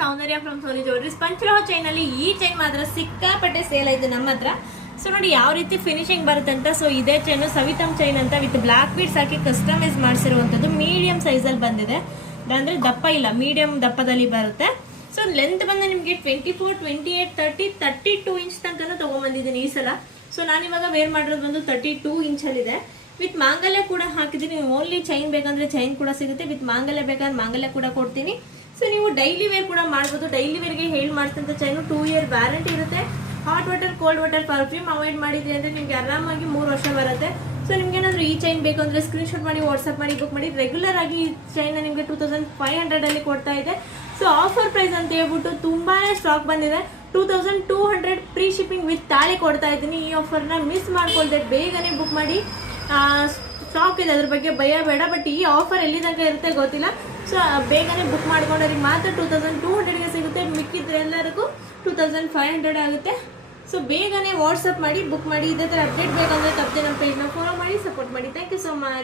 Soundarya from Soni jewelleries. ಪಂಚಲೋಹ chain ಅಲ್ಲಿ ಈ ಚೈನ್ ಮಾತ್ರ ಸಿಕ್ಕಾಪಟ್ಟೆ ಸೇಲ್ ಆಯ್ತು ನಮ್ಮ ಹತ್ರ. ಸೊ ನೋಡಿ ಯಾವ ರೀತಿ ಫಿನಿಶಿಂಗ್ ಬರುತ್ತೆ ಅಂತ. ಸೊ ಇದೇ ಚೈನ್ ಸವಿತಮ್ ಚೈನ್ ಅಂತ ವಿತ್ ಬ್ಲಾಕ್ ಬೀಡ್ಸ್ ಹಾಕಿ ಕಸ್ಟಮೈಸ್ ಮಾಡಿಸಿರುವಂತದ್ದು. ಮೀಡಿಯಂ ಸೈಜ್ ಅಲ್ಲಿ ಬಂದಿದೆ, ಅಂದ್ರೆ ದಪ್ಪ ಇಲ್ಲ, ಮೀಡಿಯಂ ದಪ್ಪದಲ್ಲಿ ಬರುತ್ತೆ. ಸೊ ಲೆಂತ್ ಬಂದು ನಿಮಗೆ 24, 28, 30, 32 ಇಂಚ್ ತನಕ ತಗೊಂಡ್ಬಂದಿದ್ದೀನಿ ಈ ಸಲ. ಸೊ ನಾನು ಇವಾಗ ವೇರ್ ಮಾಡಿರೋದು ಬಂದು 32 ಇಂಚಲ್ಲಿದೆ. ವಿತ್ ಮಾಂಗಲ್ಯ ಕೂಡ ಹಾಕಿದ್ದೀನಿ. ಓನ್ಲಿ ಚೈನ್ ಬೇಕಂದ್ರೆ ಚೈನ್ ಕೂಡ ಸಿಗುತ್ತೆ, ವಿತ್ ಮಾಂಗಲ್ಯ ಬೇಕಾದ್ರೆ ಮಾಂಗಲ್ಯ ಕೂಡ ಕೊಡ್ತೀನಿ. ಸೊ ನೀವು ಡೈಲಿ ವೇರ್ ಕೂಡ ಮಾಡ್ಬೋದು. ಡೈಲಿ ವೇರ್ಗೆ ಹೇಳಿ ಮಾಡಿಸಿದಂಥ ಚೈನು 2 ಇಯರ್ ವ್ಯಾರಂಟಿ ಇರುತ್ತೆ. Hot water, cold water, perfume avoid ಮಾಡಿದ್ರಿ ಅಂದ್ರೆ ನಿಮ್ಗೆ ಆರಾಮಾಗಿ 3 ವರ್ಷ ಬರುತ್ತೆ. ಸೊ ನಿಮ್ಗೆ ಏನಾದ್ರು ಈ ಚೈನ್ ಬೇಕು ಅಂದ್ರೆ ಸ್ಕ್ರೀನ್ಶಾಟ್ ಮಾಡಿ ವಾಟ್ಸ್ಆಪ್ ಮಾಡಿ ಬುಕ್ ಮಾಡಿ. ರೆಗ್ಯುಲರ್ ಆಗಿ ಈ ಚೈನ್ ನಿಮಗೆ 2500 ಅಲ್ಲಿ ಕೊಡ್ತಾ ಇದೆ. ಸೊ ಆಫರ್ ಪ್ರೈಸ್ ಅಂತ ಹೇಳ್ಬಿಟ್ಟು ತುಂಬಾನೇ ಸ್ಟಾಕ್ ಬಂದಿದೆ. 2200 ಫ್ರೀ ಶಿಪ್ಪಿಂಗ್ ವಿತ್ ತಾಳಿ ಕೊಡ್ತಾ ಇದ್ದೀನಿ. ಈ ಆಫರ್ನ ಮಿಸ್ ಮಾಡ್ಕೊಳ್ದೆ ಬೇಗನೆ ಬುಕ್ ಮಾಡಿ. ಸ್ಟಾಕ್ ಇದೆ, ಅದ್ರ ಬಗ್ಗೆ ಭಯ ಬೇಡ. ಬಟ್ ಈ ಆಫರ್ ಎಲ್ಲಿ ತನಕ ಇರುತ್ತೆ ಗೊತ್ತಿಲ್ಲ. ಸೊ ಬೇಗನೆ ಬುಕ್ ಮಾಡ್ಕೊಂಡ್ರೆ ಮಾತ್ರ 2200ಗೆ ಸಿಗುತ್ತೆ. ಮಿಕ್ಕಿದ್ರೆಲ್ಲರಿಗೂ 2500 ಆಗುತ್ತೆ. ಸೊ ಬೇಗನೆ ವಾಟ್ಸಪ್ ಮಾಡಿ ಬುಕ್ ಮಾಡಿ. ಇದೇ ಥರ ಅಪ್ಡೇಟ್ ಬೇಕಂದ್ರೆ ತಪ್ಪದೆ ನಮ್ಮ ಪೇಜ್ನ ಫಾಲೋ ಮಾಡಿ, ಸಪೋರ್ಟ್ ಮಾಡಿ. Thank you so much.